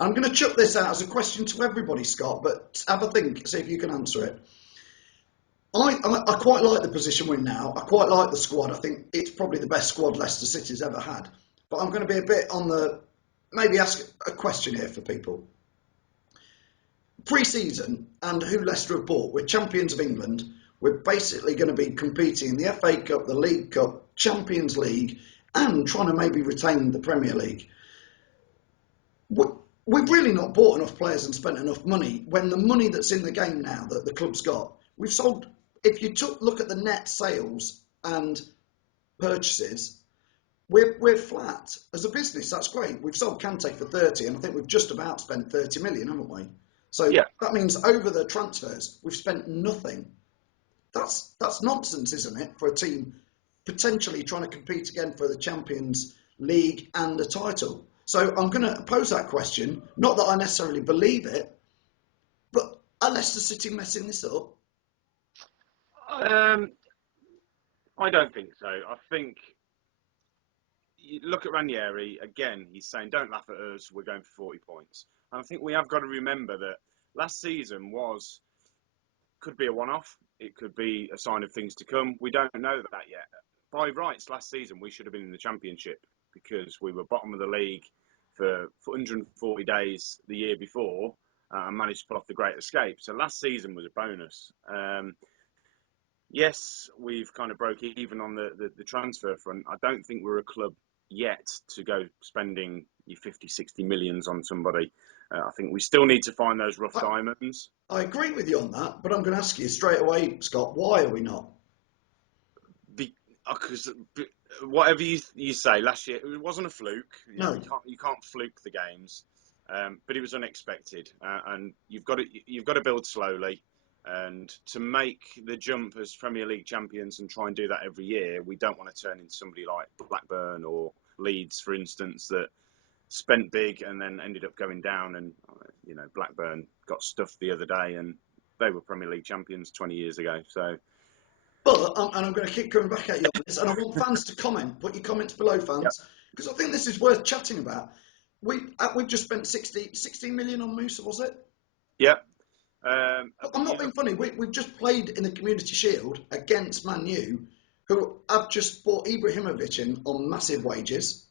I'm going to chuck this out as a question to everybody, Scott, but have a think, see if you can answer it. I quite like the position we're in now. I quite like the squad. I think it's probably the best squad Leicester City's ever had. But I'm going to be a bit on the, maybe ask a question here for people. Pre-season and who Leicester have bought, we're champions of England. We're basically going to be competing in the FA Cup, the League Cup, Champions League, and trying to maybe retain the Premier League. We've really not bought enough players and spent enough money when the money that's in the game now that the club's got, we've sold. If you look at the net sales and purchases, we're flat as a business. That's great. We've sold Kante for 30, and I think we've just about spent 30 million, haven't we? So that means over the transfers, we've spent nothing. That's nonsense, isn't it, for a team potentially trying to compete again for the Champions League and a title? So I'm going to pose that question, not that I necessarily believe it, but are Leicester City messing this up? I don't think so. I think you look at Ranieri, again, he's saying, don't laugh at us, we're going for 40 points. And I think we have got to remember that last season could be a one-off. It could be a sign of things to come. We don't know that yet. By rights, last season, we should have been in the Championship because we were bottom of the league for 140 days the year before and managed to pull off the Great Escape. So last season was a bonus. Yes, we've kind of broke even on the transfer front. I don't think we're a club yet to go spending your 50, 60 millions on somebody. I think we still need to find those rough diamonds. I agree with you on that, but I'm going to ask you straight away, Scott, why are we not? Because whatever you say, last year it wasn't a fluke. You can't fluke the games, but it was unexpected, and you've got to build slowly. And to make the jump as Premier League champions and try and do that every year, we don't want to turn into somebody like Blackburn or Leeds, for instance, that spent big and then ended up going down. And Blackburn got stuffed the other day, and they were Premier League champions 20 years ago. So. But, and I'm going to keep coming back at you on this, and I want fans to comment. Put your comments below, fans, because I think this is worth chatting about. We've just spent 16 million on Musa, was it? Yeah. I'm not being funny. We've just played in the Community Shield against Man U, who have just bought Ibrahimovic in on massive wages,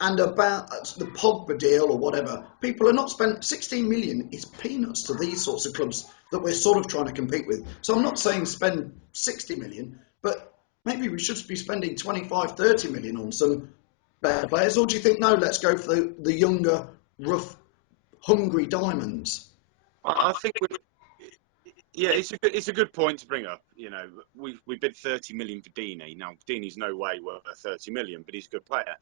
and about the Pogba deal or whatever. People are not spent 16 million is peanuts to these sorts of clubs that we're sort of trying to compete with. So I'm not saying spend 60 million, but maybe we should be spending 25, 30 million on some better players. Or do you think, no, let's go for the younger, rough, hungry diamonds? I think it's a good point to bring up. We bid 30 million for Deeney. Now Deeney's no way worth 30 million, but he's a good player.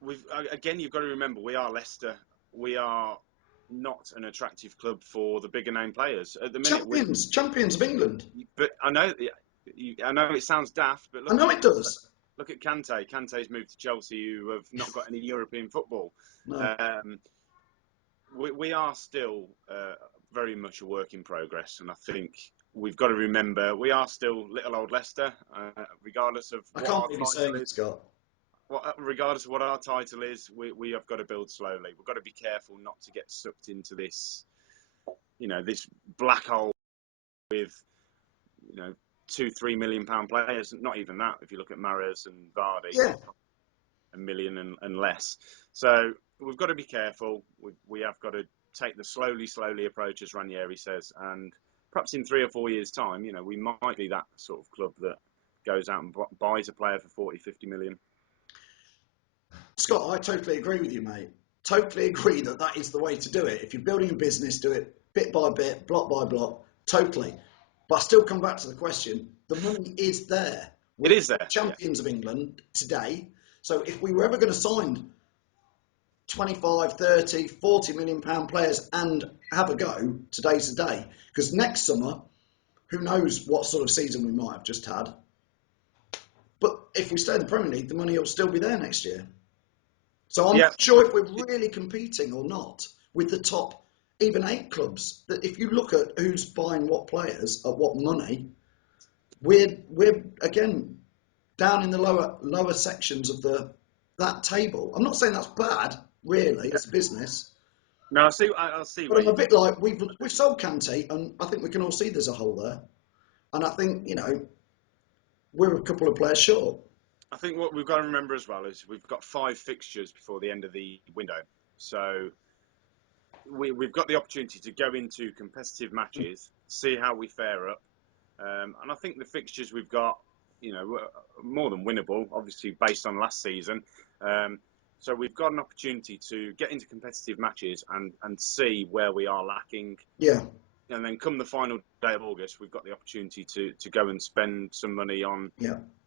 You've got to remember, we are Leicester. We are not an attractive club for the bigger name players at the minute. Champions of England. But I know it sounds daft, but I know it does. Look at Kante. Kante's moved to Chelsea, who have not got any European football. No. We are still very much a work in progress, and I think we've got to remember we are still little old Leicester, regardless of what our title is. Scott. Regardless of what our title is, we have got to build slowly. We've got to be careful not to get sucked into this, this black hole with, £2-3 million players. Not even that. If you look at Mahrez and Vardy, $1 million and less. So we've got to be careful. We have got to take the slowly approach, as Ranieri says, and perhaps in 3 or 4 years' time, we might be that sort of club that goes out and buys a player for 40-50 million. Scott, I totally agree with you, mate. Totally agree that is the way to do it. If you're building a business, do it bit by bit, block by block. Totally. But I still come back to the question. The money is there. It is there. Champions of England today. So if we were ever going to sign 25, 30, 40 million pound players and have a go, today's the day. Because next summer, who knows what sort of season we might have just had. But if we stay in the Premier League, the money will still be there next year. So I'm not sure if we're really competing or not with the top even 8 clubs. That if you look at who's buying what players at what money, we're again down in the lower sections of that table. I'm not saying that's bad. really, as a business. No, I see. But I'm a bit like, we've sold Kante, and I think we can all see there's a hole there. And I think, we're a couple of players short. I think what we've got to remember as well is we've got 5 fixtures before the end of the window. So we've got the opportunity to go into competitive matches, see how we fare up. And I think the fixtures we've got, more than winnable, obviously based on last season. So we've got an opportunity to get into competitive matches and see where we are lacking. Yeah. And then come the final day of August, we've got the opportunity to go and spend some money on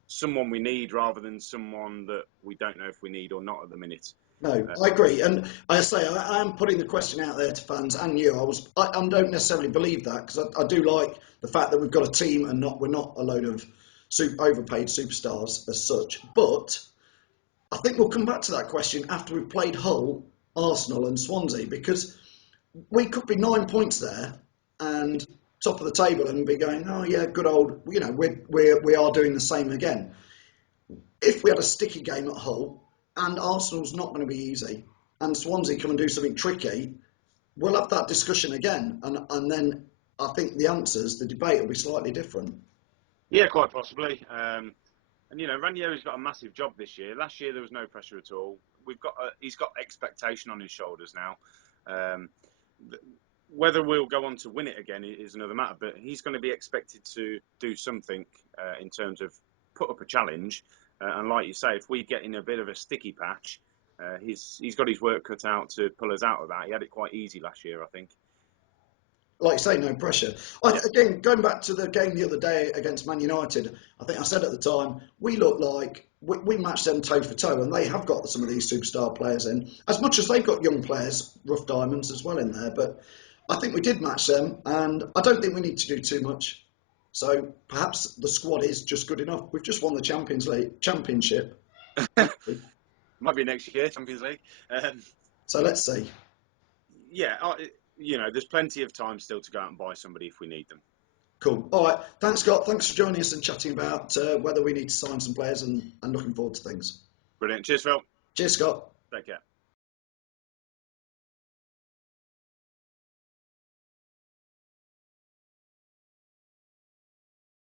someone we need rather than someone that we don't know if we need or not at the minute. No, I agree. And I say, I am putting the question out there to fans and you. I don't necessarily believe that, because I do like the fact that we've got a team and we're not a load of overpaid superstars as such. But I think we'll come back to that question after we've played Hull, Arsenal and Swansea, because we could be 9 points there and top of the table and be going, oh yeah, good old, we are doing the same again. If we had a sticky game at Hull, and Arsenal's not going to be easy, and Swansea come and do something tricky, we'll have that discussion again, and then I think the debate will be slightly different. Yeah, quite possibly. And Ranieri's got a massive job this year. Last year there was no pressure at all. He's got expectation on his shoulders now. Whether we'll go on to win it again is another matter, but he's going to be expected to do something in terms of put up a challenge. And like you say, if we get in a bit of a sticky patch, he's got his work cut out to pull us out of that. He had it quite easy last year, I think. Like you say, no pressure. Again, going back to the game the other day against Man United, I think I said at the time, we look like we matched them toe for toe, and they have got some of these superstar players in. As much as they've got young players, rough diamonds as well in there, but I think we did match them, and I don't think we need to do too much. So perhaps the squad is just good enough. We've just won the Championship. Might be next year, Champions League. So let's see. Yeah, there's plenty of time still to go out and buy somebody if we need them. Cool. All right. Thanks, Scott. Thanks for joining us and chatting about whether we need to sign some players and looking forward to things. Brilliant. Cheers, Phil. Cheers, Scott. Take care.